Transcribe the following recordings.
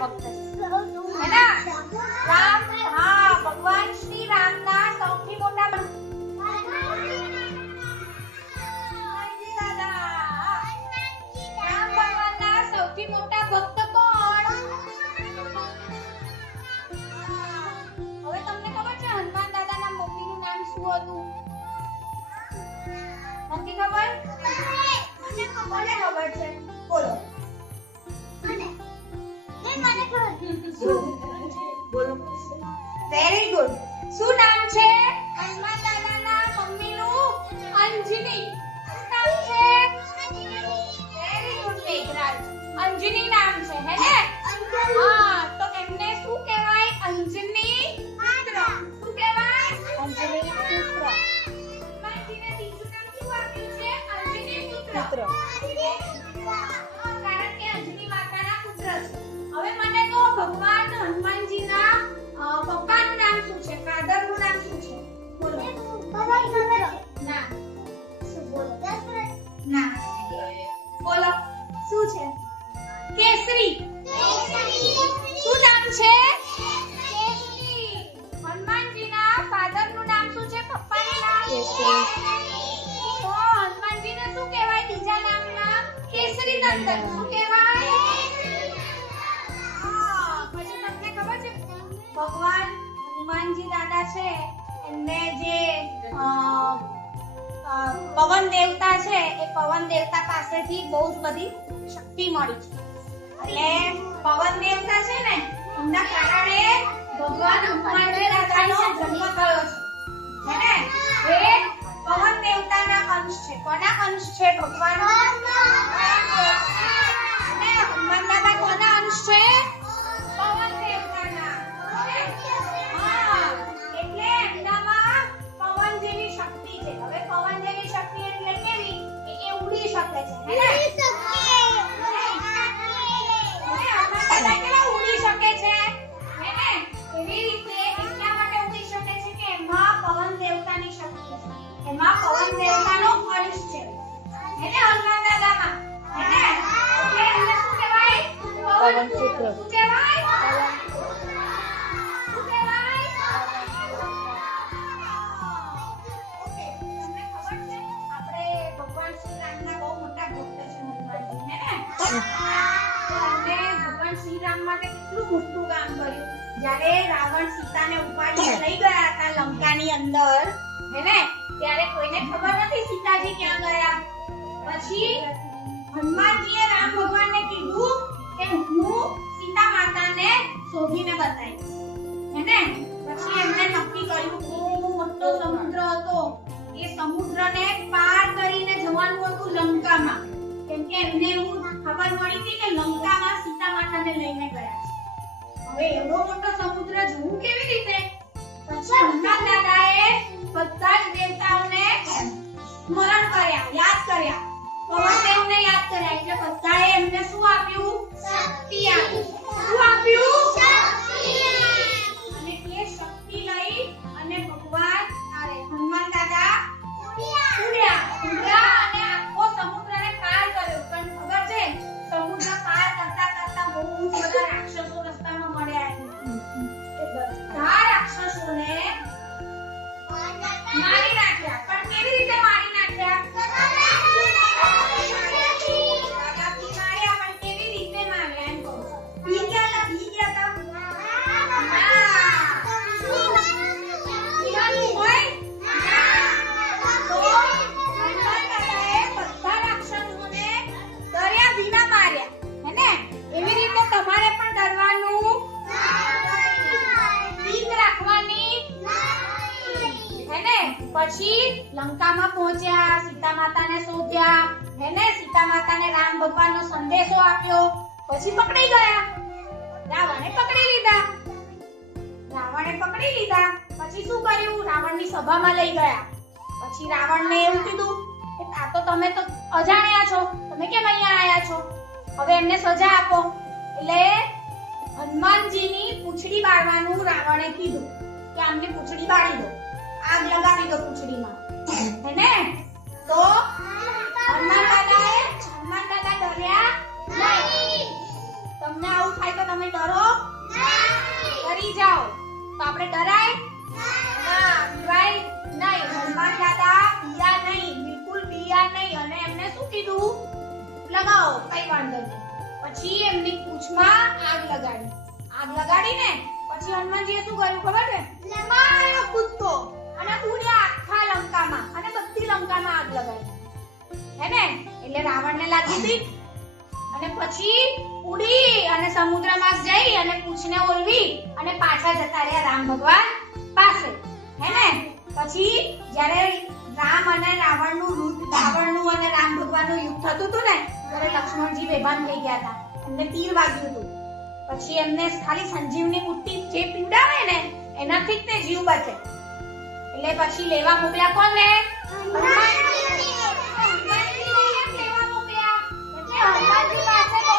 ભક્ત છે ના? રામ, હા, ભગવાન શ્રી રામના સૌથી મોટા રામ ભગવાનના સૌથી મોટા ભક્ત કોણ? હવે તમને ખબર છે હનુમાન દાદાના મમ્મીનું નામ શું હતું? નથી ખબર? મને ખબર છે. બોલો. બોલો. Very good. શું નામ છે હનુમાન દાદાના મમ્મીનું? અંજની. શું નામ છે? Very good Meghraj. અંજની નામ છે હે ને? હા, તો એમને શું કહેવાય? અંજની પુત્ર. શું કહેવાય? અંજની પુત્ર. હનુમાનજીને બીજું નામ શું આપ્યું છે? અંજની પુત્ર. કારણ કે અંજની માતાના પુત્ર છે. હવે મને કહો ભગવાન હનુમાનજીના પપ્પાનું નામ શું છે? ફાધરનું નામ શું છે? બોલો. ના. શું બોલો? ના. બોલો. શું છે? કેસરી. શું નામ છે? કેસરી. હનુમાનજીના ફાધરનું નામ શું છે? પપ્પાનું નામ કેસરી. તો હનુમાનજીને શું કહેવાય બીજા નામના? કેસરી નંદન. શું કહેવાય? પછી તમને ખબર છે ભગવાન હનુમાનજી દાદા છે એમને જે પવન દેવતા છે એ પવન દેવતા પાસેથી બહુ જ બધી શક્તિ મળી છે. એટલે પવન દેવતા છે ને એમના કારણે ભગવાન હનુમાનજી દાદાનો જન્મ થયો છે ને? એ પવન દેવતાના અંશ છે. કોના અંશ છે? ભગવાન અને હનુમાન દાદા કોના અંશ છે? પવન દેવતાના. હા, એટલે એમનામાં પવન જેવી શક્તિ છે. હવે પવન જેવી શક્તિ એટલે કેવી? કે એ ઉડી શકે છે હે ને? કેવા ઉડી શકે છે હે ને? એવી રીતે એટલા માટે ઉડી શકે છે કે એમાં પવન દેવતાની શક્તિ છે. એમાં પવન દેવતાનો અંશ છે હે ને? હનુમાન દાદામાં હે ને? એટલે એમને શું કહેવાય? પવન પુત્ર. શું કહેવાય? શું કહેવાય? ઓકે, તમને ખબર છે આપણે ભગવાન શ્રી રામના બહુ મોટા ભક્ત છે હનુમાનજી હે ને? તો એમને ભગવાન શ્રી રામ માટે કેટલું મોટું કામ કર્યું. જ્યારે રાવણ સીતાને ઉપાડીને લઈ ગયા હતા લંકાની અંદર હે ને? ત્યારે કોઈને ખબર નથી સીતાજી ક્યાં ગયા. પછી હનુમાનજીએ રામ ભગવાનને કીધું કે હું સીતા માતાને શોધીને બતાવીશ હે ને? પછી એમણે નક્કી કર્યું બહુ મોટો સમુદ્ર હતો. એ સમુદ્રને પાર કરીને જવાનું હતું લંકામાં. કેમ કે એમને એવું ખબર મળી હતી કે લંકામાં સીતા માતાને લઈને ગયા છે. હવે એવો મોટો સમુદ્ર જવું કેવી રીતે? પછી હનુમાન દાદાએ બધા જ દેવતાઓને સ્મરણ કર્યા, યાદ કર્યા. પવનદેવને યાદ કર્યા એટલે બધાએ એમને શું આપ્યું? શક્તિ આપી. શું આપ્યું? શક્તિ. અને એ શક્તિ લઈ અને ભગવાન હનુમાન દાદા ઉડ્યા અને આખો સમુદ્રને પાર કર્યો. પણ ખબર છે સમુદ્ર પાર કરતા કરતા બહુ બધા રાક્ષસો રસ્તામાં મળ્યા. બધા રાક્ષસોને મારી નાખ્યા. પણ કેવી રીતે મારી નાખ્યા? પછી લંકામાં પહોંચ્યા, સીતા માતાને શોધ્યા હે ને? સીતા માતાને રામ ભગવાનનો સંદેશો આપ્યો. પછી પકડી ગયા. રાવણે પકડી લીધા. પછી શું કર્યું? રાવણની સભામાં લઈ ગયા. પછી રાવણને એવું કીધું કે આ તો તમે તો અજાણ્યા છો, તમે કેમ અહીંયા આયા છો? હવે એમને સજા આપો. એટલે હનુમાનજીની પૂંછડી બાળવાનું રાવણે કીધું કે આમની પૂંછડી બાળી દો, આગ લગાવી દો પૂંછડીમાં હે ને? તો હનુમાન દાદા ડર્યા નહીં. તમને આવું થાય તો તમે ડરો કીધું લગાવો કઈ વાંધો નહીં. પછી એમની પૂંછમાં આગ લગાડીને પછી હનુમાનજીએ શું કર્યું ખબર છે? લમાયો કૂદકો અને ઉડ્યા આખા લંકામાં અને બધી લંકામાં આગ લગાડી. હે ને? એટલે રાવણને લાગી હતી અને પછી ઉડી અને સમુદ્રમાં જઈ અને પૂંછને ઓલવી અને પાછા જતા રહ્યા રામ ભગવાન પાસે. હે ને? પછી જ્યારે રામ અને રાવણનું અને રામ ભગવાનનું યુદ્ધ થતું હતું ને ત્યારે લક્ષ્મણજી બેભાન થઈ ગયા હતા. એમને તીર વાગ્યું હતું. પછી એમને ખાલી સંજીવની બુટ્ટી જે પીવડાવે ને એનાથી જ તે જીવ બચે. એટલે પછી લેવા મોકલ્યા કોને? હનુમાનજીને લેવા મોકલ્યા. એટલે હનુમાનજી પાસે બહુ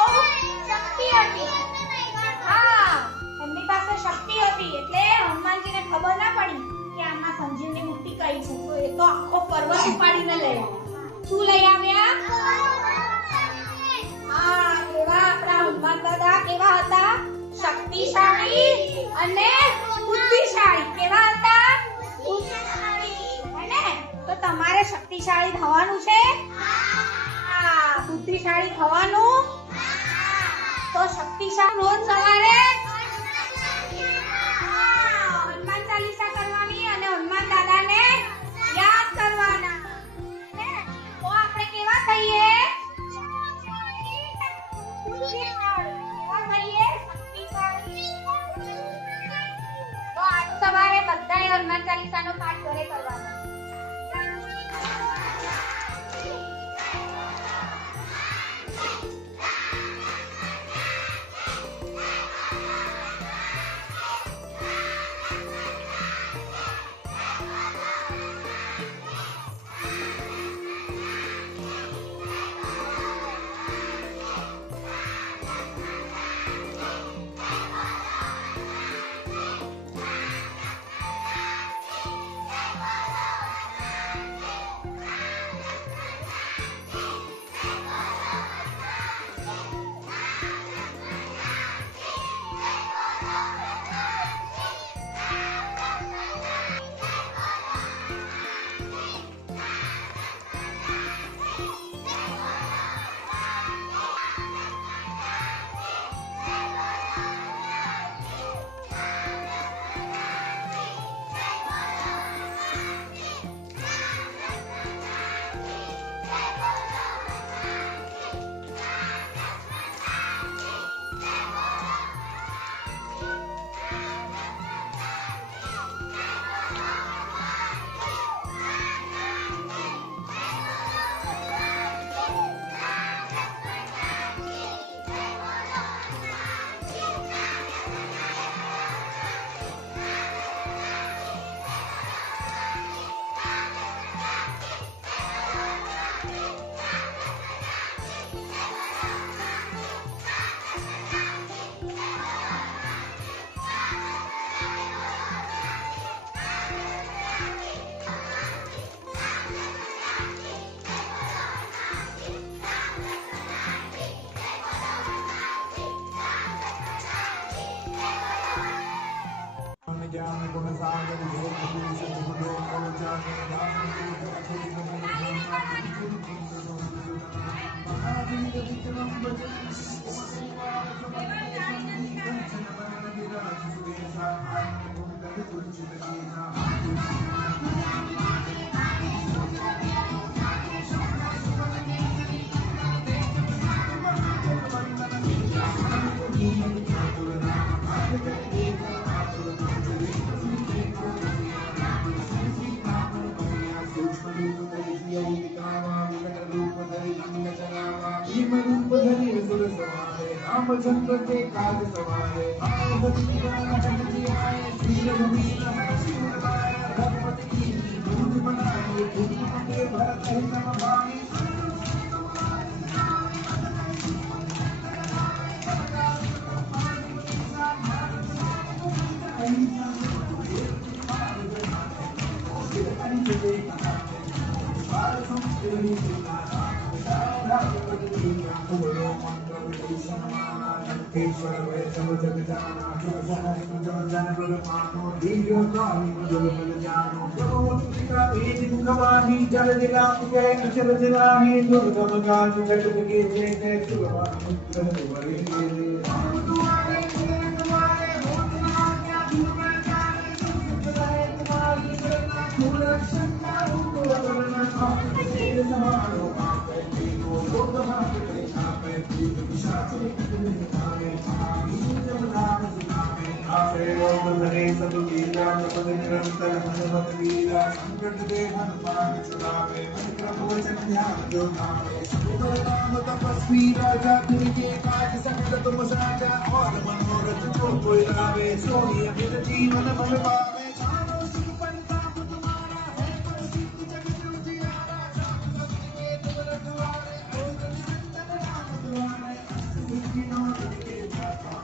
શક્તિ હતી. હા, એમની પાસે શક્તિ હતી એટલે હનુમાનજીને ખબર ના પડી કે આમાં સંજીવની બુટ્ટી કઈ છે. તો એ તો આખો પર્વત ઉપાડીને લઈ આવ્યા. શું લઈ આવ્યા? હા, કેવા આપણા હનુમાન દાદા કેવા હતા? શક્તિશાળી અને બુદ્ધિશાળી. કેવા હતા? બુદ્ધિશાળી. હે ને? તો તમારે શક્તિશાળી થવાનું છે? હા. બુદ્ધિશાળી થવાનું? તો શક્તિશાળી રોજ સવારે હનુમાન ચાલીસા કરવાની અને હનુમાન દાદાને યાદ કરવાના. તો આપણે કેવા થઈએ? તો આજ સવારે બધાએ હનુમાન ચાલીસાનો પાઠ ઘરે કરવાનો. रामचंद्र के काज सवारे रघुपति की दूध बनाए भरत हितम भाई ईश्वर वैष्णव जग जाना जो जन जन प्रमानो दीर्घ काल जो जग जानो का वेद मुखवाणी जल दिलाप जय अचल दिलाही दुर्गम काज जगत के जय जय सुरवान मुद्र वरे राम तुम्हारे जय तुम्हारे होत न आज्ञा भीम जाने सुख रहे तुम्हारी शरणा मूल रक्षण रूप वरण आप तेरे समारो आप तीनों लोक भाग्य आपे भूत पिशाच निकले जब नाम सुनावे आपे ओम हरे सब वीरा पद निरंतर हनुमत वीरा संकट दे हनुमान छुड़ावे मन क्रम वचन ध्यान जो नावे सब नाम तपस्वी राजा तिनके काज सकल तुम साजा और मनोरथ जो कोई लावे सोई अमित जीवन फल पावे चारों सिख परिताप तुम्हारा है प्रसिद्ध जगत उजियारा राम भक्ति में तुम रखवारे और निरंतर नाम तुम्हारे सिद्धि नाथ के दाता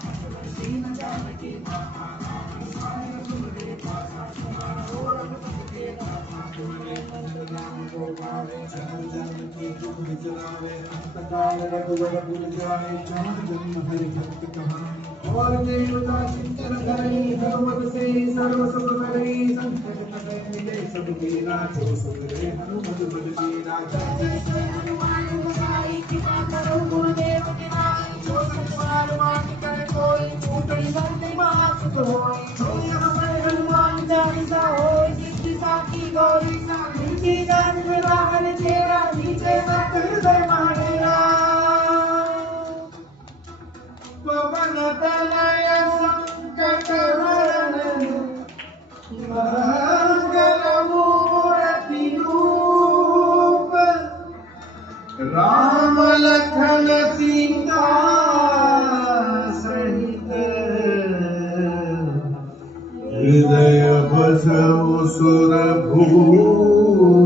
सीन जानकी माता राम साय तुम्हारे पासा तुम्हारा और रघुपति के दाता तुम्हारे मंत्र नाम को पावे जन्म जन्म की दुख बिसरावे अंत काल रघुवर पुर जाए जहाँ जन्म हरि भक्त कहानी और देवता चिंतन करई हनुमत से सर्व सुख करई संकट कटे मिले सब पीरा जो सुख रे हनुमत बल बीरा जय जय हनुमान गोसाई कृपा करो गुरुदेव की नाई जो सतबार मान कर कोई छूटई बंदी मासुक होई जो हमारे हनुमान चालीसा होई सिद्धि साखी गौरी सा इनकी जान में राहन तेरा नीचे तक हृदय मानेरा पवन तनय संकट हरण मंगल मूर्ति रूप राम लखन सीता सहित हृदय बसउ सुर भूप